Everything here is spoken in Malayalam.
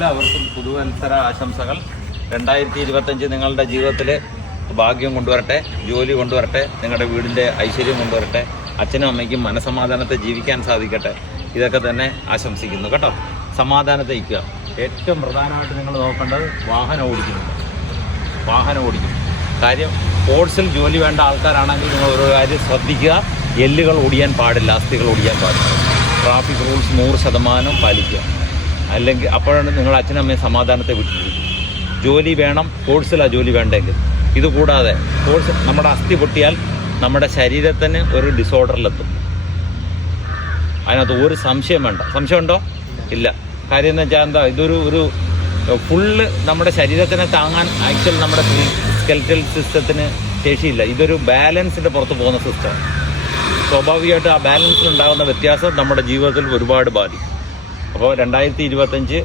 എല്ലാവർക്കും പുതുവത്സര ആശംസകൾ. 2025 നിങ്ങളുടെ ജീവിതത്തിൽ ഭാഗ്യം കൊണ്ടുവരട്ടെ, ജോലി കൊണ്ടുവരട്ടെ, നിങ്ങളുടെ വീടിൻ്റെ ഐശ്വര്യം കൊണ്ടുവരട്ടെ, അച്ഛനും അമ്മയ്ക്കും മനസമാധാനത്തെ ജീവിക്കാൻ സാധിക്കട്ടെ. ഇതൊക്കെ തന്നെ ആശംസിക്കുന്നു കേട്ടോ. സമാധാനത്തെ ഇരിക്കുക. ഏറ്റവും പ്രധാനമായിട്ട് നിങ്ങൾ നോക്കേണ്ടത് വാഹനം ഓടിക്കും. കാര്യം സ്പോർട്സിൽ ജോലി വേണ്ട ആൾക്കാരാണെങ്കിൽ നിങ്ങൾ ഒരു കാര്യം ശ്രദ്ധിക്കുക, എല്ലുകൾ ഓടിയാൻ പാടില്ല, അസ്ഥികൾ ഓടിയാൻ പാടില്ല. ട്രാഫിക് റൂൾസ് 100% പാലിക്കുക. അല്ലെങ്കിൽ അപ്പോഴാണ് നിങ്ങൾ അച്ഛനമ്മയെ സമാധാനത്തെ വിട്ടിരിക്കും. ജോലി വേണം, സ്പോർട്സിലാണ് ജോലി വേണ്ടെങ്കിൽ. ഇതുകൂടാതെ സ്പോർട്സ് നമ്മുടെ അസ്ഥി പൊട്ടിയാൽ നമ്മുടെ ശരീരത്തിന് ഒരു ഡിസോർഡറിലെത്തും. അതിനകത്ത് ഒരു സംശയം വേണ്ട. സംശയമുണ്ടോ? ഇല്ല. കാര്യം എന്ന് വെച്ചാൽ എന്താ, ഇതൊരു ഫുള്ള് നമ്മുടെ ശരീരത്തിനെ താങ്ങാൻ ആക്ച്വൽ നമ്മുടെ സ്കെൽറ്റൽ സിസ്റ്റത്തിന് ശേഷിയില്ല. ഇതൊരു ബാലൻസിൻ്റെ പുറത്ത് പോകുന്ന സിസ്റ്റം. സ്വാഭാവികമായിട്ട് ആ ബാലൻസിലുണ്ടാകുന്ന വ്യത്യാസം നമ്മുടെ ജീവിതത്തിൽ ഒരുപാട് ബാധിക്കും. അപ്പോൾ 2025